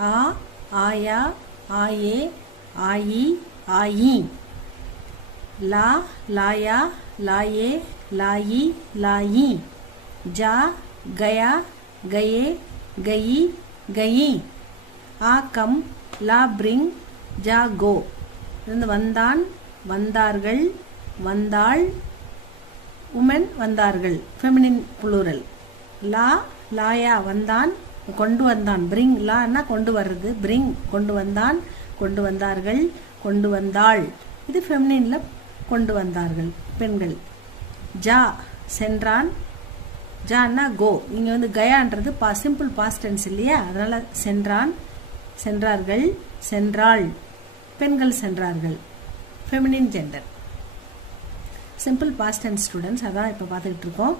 आ आया आये आई आई। ला लाया लाये लाई लाई। जा गया गए गई गई। आ कम ला ब्रिंग जा गो। வந்தான் வந்தார்கள் வந்தாள் உமன் வந்தார்கள் ஃபெமினின் புளூரல். லா லாயா வந்தான் கொண்டு வந்தான் பிரிங் லான்னா கொண்டு வர்றது பிரிங் கொண்டு வந்தான் கொண்டு வந்தார்கள் கொண்டு வந்தாள் இது ஃபெமினின்ல கொண்டு வந்தார்கள் பெண்கள். ஜா சென்றான் ஜான்னா கோ இங்க வந்து கயான்றது சிம்பிள் பாஸ்ட் டென்ஸ் இல்லையா அதனால சென்றான் சென்றார்கள் சென்றாள் பெண்கள் சென்றார்கள் feminine gender. Simple past tense students अदा இப்போ பார்த்துட்டு இருக்கோம்.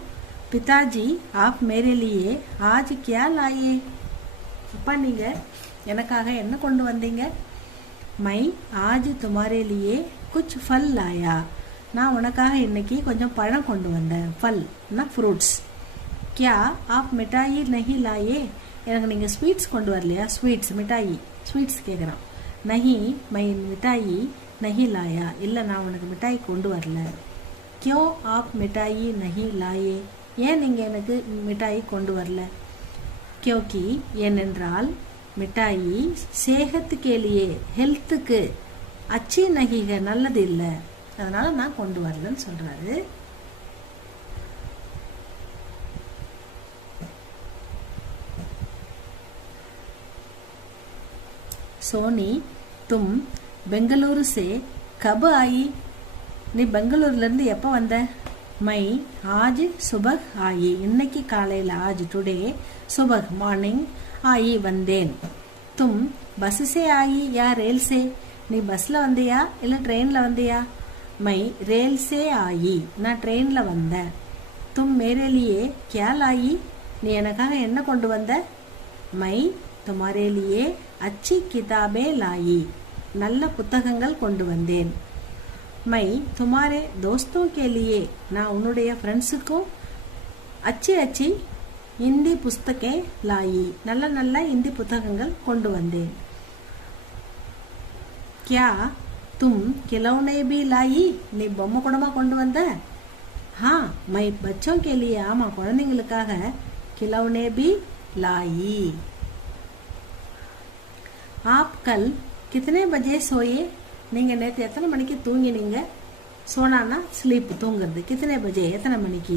पिताजी आप मेरे लिए आज क्या लाए? அப்பா நீங்க எனக்காக என்ன கொண்டு வந்தீங்க? मैं आज तुम्हारे लिए कुछ फल लाया. நான் உனக்காக இன்னைக்கு கொஞ்சம் பழம் கொண்டு வந்தேன். फल ना फ्रूट्स. क्या आप मिठाई नहीं लाए? எனக்கு நீங்க ஸ்வீட்ஸ் கொண்டு வரலையா? ஸ்வீட்ஸ் மிட்டாய் ஸ்வீட்ஸ் கேக்குறான். नहीं मैं मिठाई नहीं लाया. இல்ல நான் உனக்கு மிட்டாய் கொண்டு வரல. क्यों आप मिठाई नहीं लाए? ஏன் நீங்க எனக்கு மிட்டாய் கொண்டு வரல? क्योंकि ஏனென்றால் மிட்டாய் सेहत के लिए ஹெல்த்துக்கு अच्छी नहीं है நல்லது இல்ல அதனால நான் கொண்டு வரலன்னு சொல்றாரு. सोनी तुम बेंगलुरु से कब आई? நீ பெங்களூர்ல இருந்து எப்ப வந்த? மை आज सुबह आई. இன்னைக்கு காலையில आज टुडे सुबह मॉर्निंग आई வந்தேன். तुम बस से आई या रेल से? நீ பஸ்ல வந்தியா இல்ல ட்ரெயின்ல வந்தியா? மை रेल से आई. நான் ட்ரெயின்ல வந்தேன். तुम मेरे लिए क्या लाई? நீ எனக்காக என்ன கொண்டு வந்த? மை तुम्हारे लिए अच्छी किताबें लाई. நல்ல புத்தகங்கள் கொண்டு வந்தேன். मैं तुम्हारे दोस्तों के लिए நான் உன்னுடைய ஃப்ரெண்ட்ஸுக்கும் अच्छी अच्छी हिंदी पुस्तकें लाई. நல்ல நல்ல हिंदी புத்தகங்கள் கொண்டு வந்தேன். क्या तुम खिलौने भी लाई? நீ பொம்மை கூடமா கொண்டு வந்த? हाँ मैं बच्चों के लिए ஆமா குழந்தைகளுக்காக खिलौने भी लाई. आप कल कितने बजे सोए? நீங்க நேத்து எத்தனை மணிக்கு தூங்கினீங்க? சோனானா ஸ்லீப் தூங்குறது. கித்தனை பஜே எத்தனை மணிக்கு?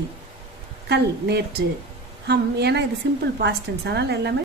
கல் நேற்று. ஹம் ஏன்னா இது சிம்பிள் பாஸ்ட் டென்ஸ் அதனால எல்லாமே